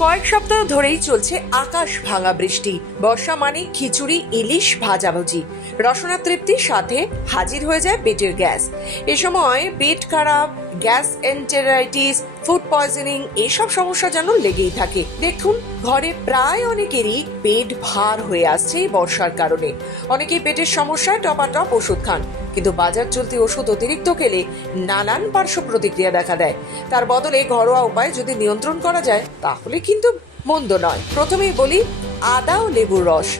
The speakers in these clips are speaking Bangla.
কয়েক সপ্তাহ ধরেই চলছে আকাশ ভাঙা বৃষ্টি। বর্ষা মানে খিচুড়ি, ইলিশ ভাজাভুজি। রসনা তৃপ্তির সাথে হাজির হয়ে যায় পেটের গ্যাস। এ সময় পেট খারাপ, গ্যাস এন্টেরাইটিস, ফুড পয়জনিং এসব সমস্যা যেন লেগেই থাকে। দেখুন, ঘরে প্রায় অনেকেরই পেট ভার হয়ে আসছে এই বর্ষার কারণে। অনেকেই পেটের সমস্যায় টপাটপ ওষুধ খান। কিন্তু বাজার চলতি ওষুধ অতিরিক্ত খেলে নানান পার্শ্ব প্রতিক্রিয়া দেখা দেয়। তার বদলে ঘরোয়া উপায় যদি নিয়ন্ত্রণ করা যায়, তাহলে কিন্তু মন্দ নয়। প্রথমেই বলি আদা ও লেবুর রস।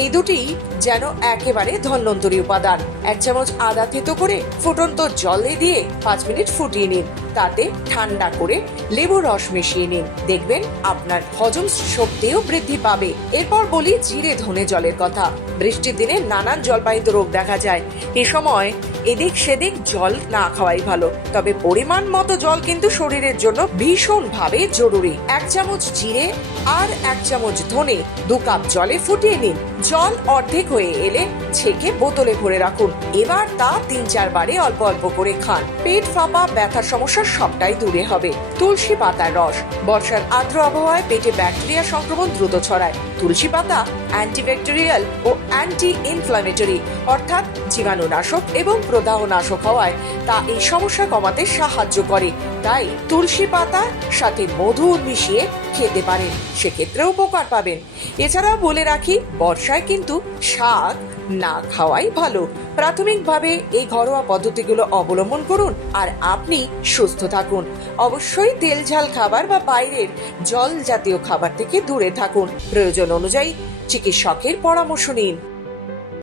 এই দুটি যেন একেবারে ধন্বন্তরী উপাদান। এক চামচ আদা থেতো করে ফুটন্ত জলে দিয়ে পাঁচ মিনিট ফুটিয়ে নিন। তাতে ঠান্ডা করে লেবু রস মিশিয়ে নিন। দেখবেন আপনার হজম শক্তিও বৃদ্ধি পাবে। এরপর বলি জিরে ধনে জলের কথা। বৃষ্টির দিনে নানান জলবাহিত রোগ দেখা যায়। এ সময় এদিক সেদিক জল না খাওয়াই ভালো। তবে পরিমাণ মতো জল কিন্তু শরীরের জন্য ভীষণভাবে জরুরি। এক চামচ জিরে আর এক চামচ ধনে দু কাপ জলে ফুটিয়ে নিন। জল অর্ধেক হয়ে এলে ছেঁকে বোতলে ভরে রাখুন। এবার তা তিন চারবারে অল্প অল্প করে খান। পেট ফাঁপা ব্যথার সমস্যা সবটাই দূরে হবে। তুলসী পাতার রস। বর্ষার আর্দ্র আবহাওয়ায় পেটে ব্যাকটেরিয়া সংক্রমণ দ্রুত ছড়ায়। তুলসী পাতা অ্যান্টিব্যাকটেরিয়াল ও অ্যান্টি ইনফ্ল্যামেটরি অর্থাৎ জীবাণুনাশক এবং প্রদাহনাশক হওয়ায় তা এই সমস্যা কমাতে সাহায্য করে। তাই তুলসী পাতা, সাথে মধু মিশিয়ে খেতে পারেন। সেক্ষেত্রে উপকার পাবেন। এছাড়াও বলে রাখি, বর্ষায় কিন্তু শাক না খাওয়াই ভালো। প্রাথমিকভাবে এই ঘরোয়া পদ্ধতিগুলো অবলম্বন করুন আর আপনি সুস্থ থাকুন। অবশ্যই তেল ঝাল খাবার বা বাইরের জল জাতীয় খাবার থেকে দূরে থাকুন। প্রয়োজন অনুযায়ী চিকিৎসকের পরামর্শ নিন।